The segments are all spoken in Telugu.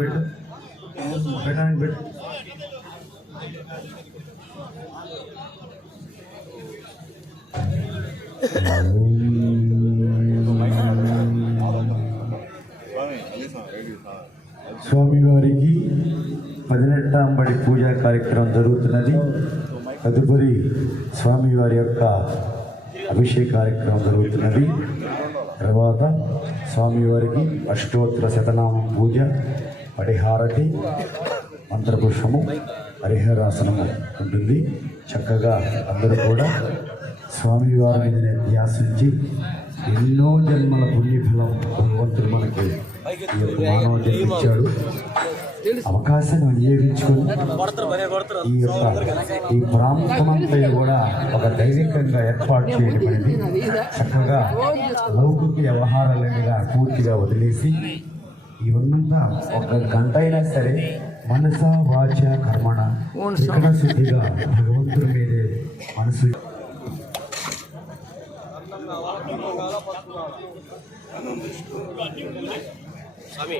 పెట్టండి పెట్టు స్వామివారికి పదినెట్టాంబడి పూజా కార్యక్రమం జరుగుతున్నది తదుపరి స్వామివారి యొక్క అభిషేక కార్యక్రమం జరుగుతున్నది తర్వాత స్వామివారికి అష్టోత్తర శతనామం పూజ పరిహారటి మంత్రపుష్పము హరిహరాసనము ఉంటుంది. చక్కగా అందరూ కూడా స్వామివారి మీద ధ్యాసించి ఎన్నో జన్మల పుణ్యఫలం భగవంతుడు మనకి ఈ యొక్క మానవ జన్మించాడు అవకాశాన్ని వినియోగించుకొని ఈ యొక్క ఈ ప్రాంతమంతా కూడా ఒక దైవికంగా ఏర్పాటు చేయబడింది చక్కగా లౌకిక వ్యవహారాలుగా పూర్తిగా వదిలేసి ఇవన్నంతా ఒక గంట అయినా సరే మనస వాచ కర్మణ ఇక్కడ శుద్ధిగా భగవంతుడి మీదే మనసు. ఇవి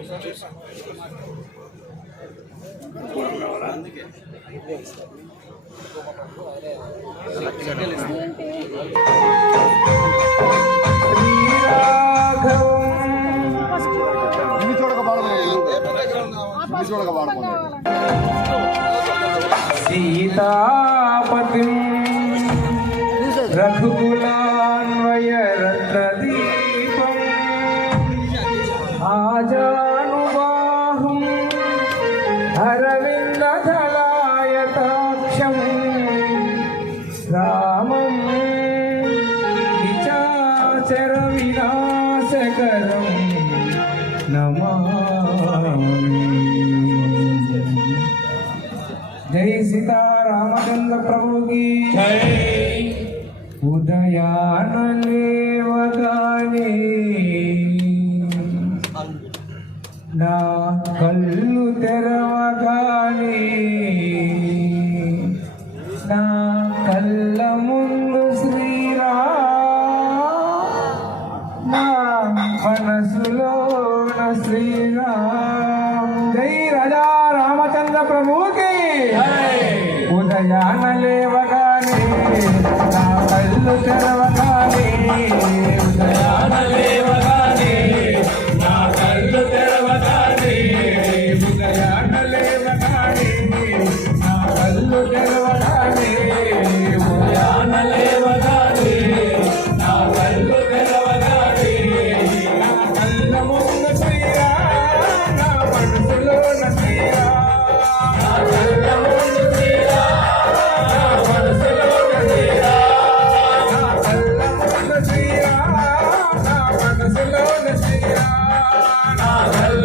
అరవిందదళాయతాక్షం రామం విచాచర వినాశకరం నమామి. జై సీతారామచంద్ర ప్రభు की ఉదయాన మనసులో శ్రీరామ్. జై రాజా రామచంద్ర ప్రభుకి ఉదయాన లేవగానే నా కళ్ళు తెరవగానే. ఉదయాన లేవగానే నా కళ్ళు తెరవగానే. ఉదయాన లేవగానే నా కళ్ళు తెరవగానే Hello.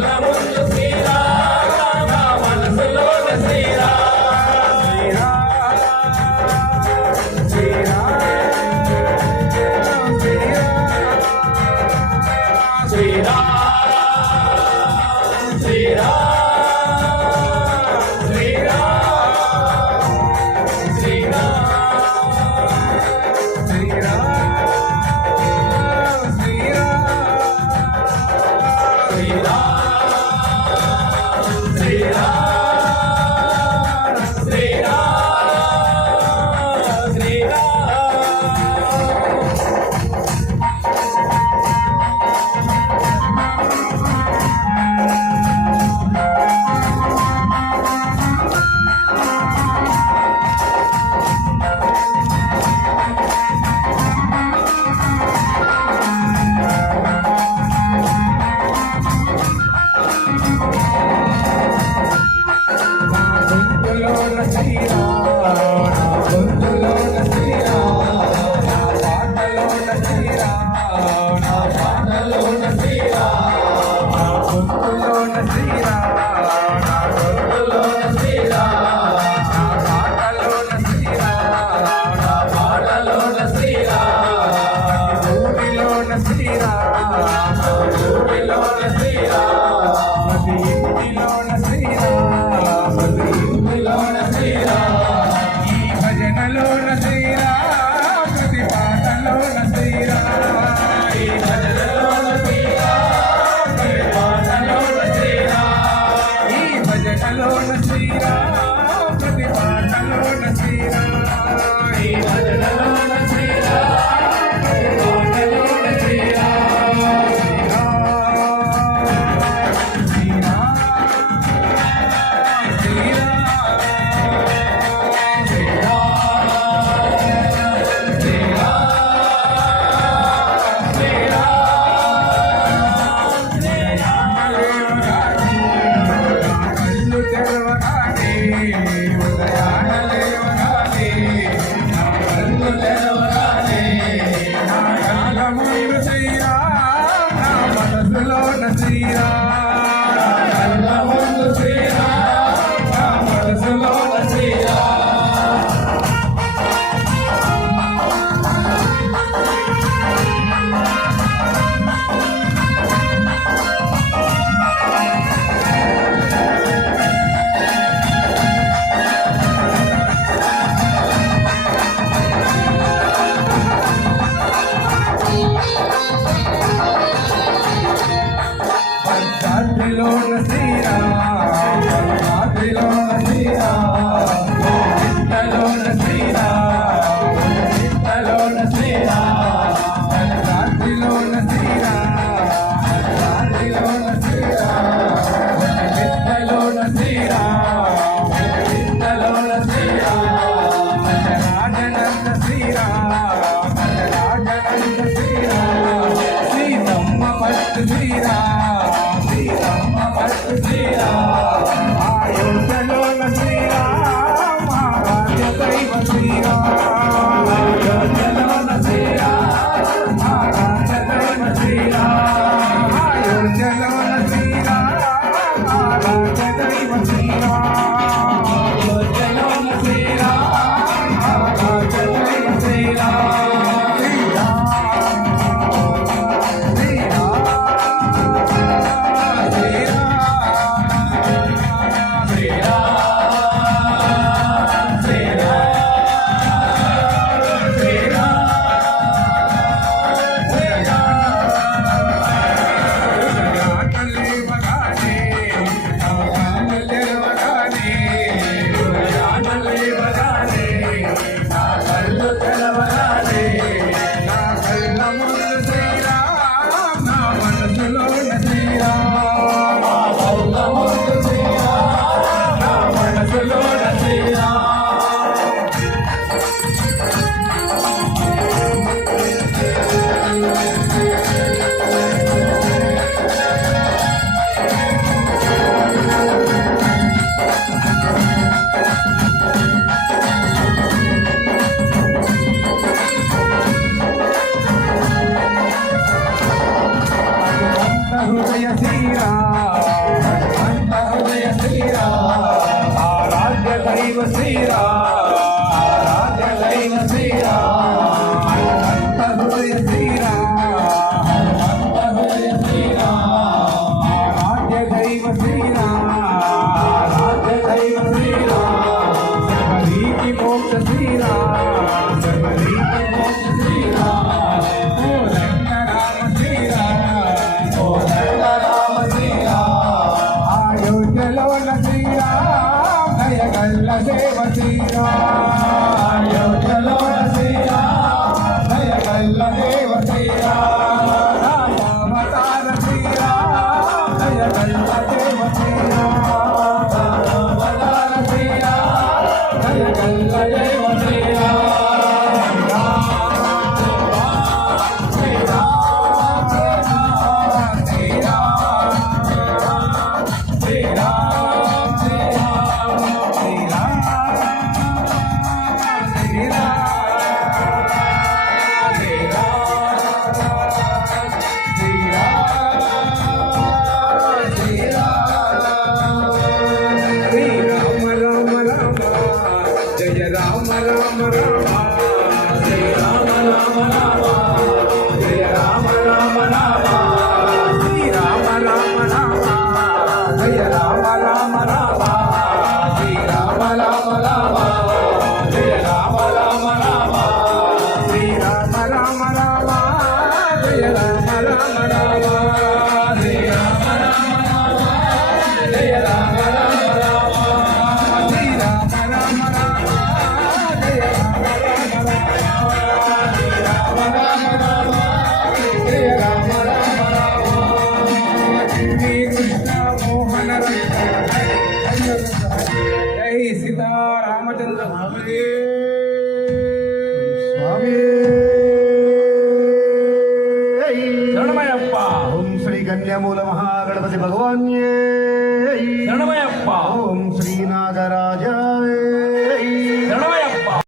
శరణమయ్యప్ప ఓం శ్రీ నాగరాజ